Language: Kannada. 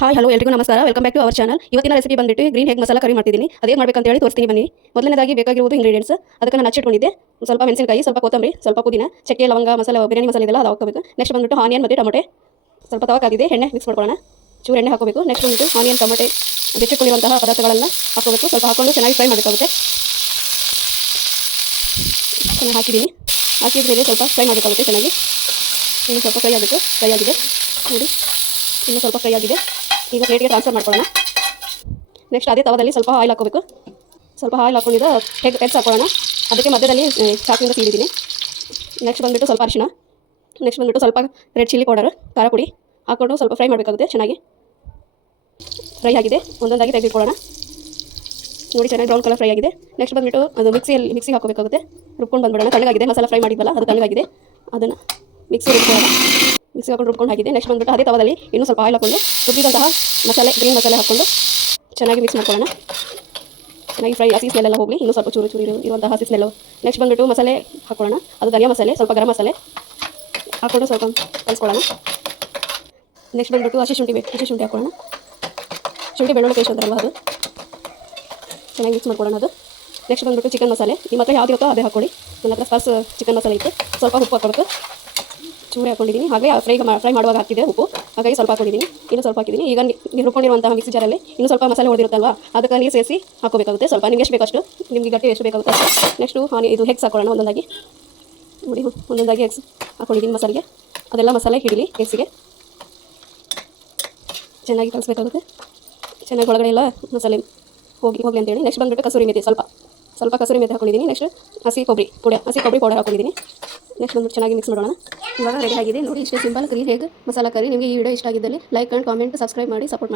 ಹಾಯ್ ಹಲೋ ಎಲ್ರಿಗೂ ನಮಸ್ಕಾರ. Welcome back to our channel. ಇವತ್ತಿನ ರೆಸಿಪಿ ಬಂದ್ಬಿಟ್ಟು ಗ್ರೀನ್ ಎಗ್ ಮಸಾಲ ಕರಿ ಮಾಡ್ತಿದ್ದೀನಿ. ಅದೇನು ಮಾಡಬೇಕಂತ ಹೇಳಿ ತೋರಿಸ್ತೀನಿ ಬನ್ನಿ. ಮೊದಲನೇದಾಗಿ ಬೇಕಾಗಿರುವುದು ಇಂಗ್ರೀಡಿಯೆಂಟ್ಸ್. ಅದಕ್ಕೆ ನಾನು ಹಚ್ಚಿಟ್ಕೊಂಡಿದ್ದೆ ಸ್ವಲ್ಪ ಮೆಣಸಿನಕಾಯಿ, ಸ್ವಲ್ಪ ಕೊತ್ತಂಬರಿ, ಸ್ವಲ್ಪ ಪುದೀನ, ಚಕ್ಕೆ, ಲವಂಗ, ಮಸಾಲೆ, ಬಿರಿಯಾನಿ ಮಸಾಲೆ ಇದೆಲ್ಲ ಅದು ಹಾಕೋಬೇಕು. ನೆಕ್ಸ್ಟ್ ಬಂದ್ಬಿಟ್ಟು ಆನಿಯನ್ ಮತ್ತು ಟೊಮೆಟೆ. ಸ್ವಲ್ಪ ತವಕಾಗಿದೆ, ಎಣ್ಣೆ ಮಿಕ್ಸ್ ಮಾಡ್ಕೊಳ್ಳೋಣ. ಚೂರು ಎಣ್ಣೆ ಹಾಕೋಬೇಕು. ನೆಕ್ಸ್ಟ್ ಬಂದ್ಬಿಟ್ಟು ಆನಿಯನ್, ಟೊಮೆಟೆ ಬೆಚ್ಚಿಟ್ಕೊಂಡಿರುವಂತಹ ಪದಾರ್ಥಗಳನ್ನು ಹಾಕೋಬೇಕು. ಸ್ವಲ್ಪ ಹಾಕೊಂಡು ಚೆನ್ನಾಗಿ ಫ್ರೈ ಮಾಡಬೇಕಾಗುತ್ತೆ. ಚೆನ್ನಾಗಿ ಹಾಕಿದ್ದೀನಿ. ಹಾಕಿದ ಮೇಲೆ ಸ್ವಲ್ಪ ಫ್ರೈ ಮಾಡಬೇಕಾಗುತ್ತೆ ಚೆನ್ನಾಗಿ. ಇನ್ನು ಸ್ವಲ್ಪ ಫ್ರೈ ಆಗಬೇಕು. ಫ್ರೈ ಆಗಿದೆ ನೋಡಿ, ಇನ್ನು ಸ್ವಲ್ಪ ಫ್ರೈ ಆಗಿದೆ. ಈಗ ಪ್ಲೇಟ್ಗೆ ಟ್ರಾನ್ಸ್ಫರ್ ಮಾಡ್ಕೊಳ್ಳೋಣ. ನೆಕ್ಸ್ಟ್ ಅದೇ ತವದಲ್ಲಿ ಸ್ವಲ್ಪ ಆಯಿಲ್ ಹಾಕೋಬೇಕು. ಸ್ವಲ್ಪ ಆಯಿಲ್ ಹಾಕೊಂಡಿದ್ದು ಎಗ್ಸ್ ಹಾಕೊಳ್ಳೋಣ. ಅದಕ್ಕೆ ಮಧ್ಯದಲ್ಲಿ ಚಾಕಿಂದ ಸೀಳಿದ್ದೀನಿ. ನೆಕ್ಸ್ಟ್ ಬಂದುಬಿಟ್ಟು ಸ್ವಲ್ಪ ಅರಿಶಿನ, ನೆಕ್ಸ್ಟ್ ಬಂದುಬಿಟ್ಟು ಸ್ವಲ್ಪ ರೆಡ್ ಚಿಲ್ಲಿ ಪೌಡರ್, ಖಾರ ಪುಡಿ ಹಾಕ್ಕೊಂಡು ಸ್ವಲ್ಪ ಫ್ರೈ ಮಾಡಬೇಕಾಗುತ್ತೆ. ಚೆನ್ನಾಗಿ ಫ್ರೈ ಆಗಿದೆ. ಒಂದೊಂದಾಗಿ ತೆಗೆದುಕೊಳ್ಳೋಣ. ನೋಡಿ ಚೆನ್ನಾಗಿ ಬ್ರೌನ್ ಕಲರ್ ಫ್ರೈ ಆಗಿದೆ. ನೆಕ್ಸ್ಟ್ ಬಂದುಬಿಟ್ಟು ಅದು ಮಿಕ್ಸಿಗೆ ಹಾಕೋಬೇಕಾಗುತ್ತೆ. ರುಬ್ಕೊಂಡು ಬಂದ್ಬಿಡೋಣ. ತಣ್ಣಗಾಗಿದೆ, ಮಸಾಲ ಫ್ರೈ ಮಾಡಿದ್ವಲ್ಲ ಅದು ತಣ್ಣಗಾಗಿದೆ. ಅದನ್ನು ಮಿಕ್ಸಿ ಹಾಕೊಂಡು ರುಬ್ಕೊಂಡು ಹಾಕಿದೆ. ನೆಕ್ಸ್ಟ್ ಬಂದುಬಿಟ್ಟು ಅದೇ ತವದಲ್ಲಿ ಇನ್ನೂ ಸ್ವಲ್ಪ ಆಯಿಲ್ ಹಾಕ್ಕೊಂಡು ರುಬ್ಬಿದಂತಹ ಮಸಾಲೆ, ಗ್ರೀನ್ ಮಸಾಲೆ ಹಾಕ್ಕೊಂಡು ಚೆನ್ನಾಗಿ ಮಿಕ್ಸ್ ಮಾಡ್ಕೊಳ್ಳೋಣ. ಚೆನ್ನಾಗಿ ಫ್ರೈ ಹಸಿ ಸ್ಮೆಲ್ ಎಲ್ಲ ಹೋಗಲಿ. ಇನ್ನೂ ಸ್ವಲ್ಪ ಚೂರು ಇರುವಂತಹ ಹಸಿ ಸ್ಮೆಲ್ಲು. ನೆಕ್ಸ್ಟ್ ಬಂದುಬಿಟ್ಟು ಮಸಾಲೆ ಹಾಕ್ಕೊಳ್ಳೋಣ. ಅದು ಧನಿಯಾ ಮಸಾಲೆ, ಸ್ವಲ್ಪ ಗರಂ ಮಸಾಲೆ ಹಾಕ್ಕೊಂಡು ಸ್ವಲ್ಪ ಕಲಿಸ್ಕೊಳ್ಳೋಣ. ನೆಕ್ಸ್ಟ್ ಬಂದುಬಿಟ್ಟು ಹಸಿ ಶುಂಠಿ ಹಾಕ್ಕೊಳ್ಳೋಣ. ಶುಂಠಿ ಬೆಳ್ಳುಳ್ಳಿ ಪೇಸ್ಟ್ ಅಂತಾರಲ್ಲ ಅದು ಚೆನ್ನಾಗಿ ಮಿಕ್ಸ್ ಮಾಡ್ಕೊಳ್ಳೋಣ. ಅದು ನೆಕ್ಸ್ಟ್ ಬಂದುಬಿಟ್ಟು ಚಿಕನ್ ಮಸಾಲೆ. ನಿಮ್ಮ ಹತ್ರ ಯಾವ್ದು ಇರುತ್ತೋ ಅದೇ ಹಾಕ್ಕೊಳ್ಳಿ. ನನ್ನ ಹತ್ರ ಸ್ಪರ್ಸ್ ಚಿಕನ್ ಮಸಾಲೆ ಇತ್ತು. ಸ್ವಲ್ಪ ಉಪ್ಪು ಹಾಕ್ಕೊಬೇಕು. ಚೂರು ಹಾಕ್ಕೊಂಡಿದ್ದೀನಿ. ಹಾಗೆ ಫ್ರೈ ಮಾಡುವಾಗ ಹಾಕಿದೆ ಉಪ್ಪು, ಹಾಗಾಗಿ ಸ್ವಲ್ಪ ಹಾಕ್ಕೊಂಡಿದ್ದೀನಿ. ಇನ್ನೂ ಸ್ವಲ್ಪ ಹಾಕಿದ್ದೀನಿ. ಈಗ ನೀವು ರುಬ್ಕೊಂಡಿರುವಂತಹ ಮಿಕ್ಸಿ ಜಾರಲ್ಲಿ ಇನ್ನೂ ಸ್ವಲ್ಪ ಮಸಾಲೆ ಹೊಡೆದಿರುತ್ತಲ್ವ, ಅದಕ್ಕೆ ನೀರು ಸೇರಿಸಿ ಹಾಕೋಬೇಕಾಗುತ್ತೆ. ಸ್ವಲ್ಪ ನಿಮ್ಗೆ ಎಷ್ಟು ಬೇಕಷ್ಟು, ನಿಮಗೆ ಗಟ್ಟಿ ಎಷ್ಟು ಬೇಕಾಗುತ್ತೆ ಅಷ್ಟು. ನೆಕ್ಸ್ಟು ಇದು ಎಗ್ಸ್ ಹಾಕೊಳ್ಳೋಣ. ಒಂದೊಂದಾಗಿ ನೋಡಿ, ಒಂದೊಂದಾಗಿ ಎಗ್ಸ್ ಹಾಕ್ಕೊಂಡಿದ್ದೀನಿ ಮಸಾಲೆಗೆ. ಅದೆಲ್ಲ ಮಸಾಲೆ ಹಿಡೀಲಿ ಎಗ್ಸಿಗೆ. ಚೆನ್ನಾಗಿ ಕಲಿಸ್ಬೇಕಾಗುತ್ತೆ. ಚೆನ್ನಾಗಿ ಒಳಗಡೆ ಎಲ್ಲ ಮಸಾಲೆ ಹೋಗಲಿ ಅಂತೇಳಿ. ನೆಕ್ಸ್ಟ್ ಬಂದುಬಿಟ್ಟು ಕಸೂರಿ ಮೆಥಿ, ಸ್ವಲ್ಪ ಕಸೂರಿ ಮೆಥಿ ಹಾಕ್ಕೊಂಡಿದ್ದೀನಿ. ನೆಕ್ಸ್ಟ್ ಹಸಿ ಕೊಬ್ಬರಿ ಪೌಡರ್ ಹಾಕ್ಕೊಂಡಿದ್ದೀನಿ. ನೆಕ್ಸ್ಟ್ ಬಂದು ಚೆನ್ನಾಗಿ ಮಿಕ್ಸ್ ಮಾಡೋಣ. ಇವಾಗ ರೆಡಿ ಆಗಿದೆ ನೋಡಿ. ಇಷ್ಟೇ ಸಿಂಪಲ್ ಗ್ರೀನ್ ಎಗ್ ಮಸಾಲ ಕರಿ. ನಿಮಗೆ ಈ ವಿಡಿಯೋ ಇಷ್ಟ ಆಗಿದ್ದಲ್ಲಿ ಲೈಕ್ ಆ್ಯಂಡ್ ಕಾಮೆಂಟ್, ಸಬ್ಸ್ಕ್ರೈಬ್ ಮಾಡಿ ಸಪೋರ್ಟ್ ಮಾಡಿ.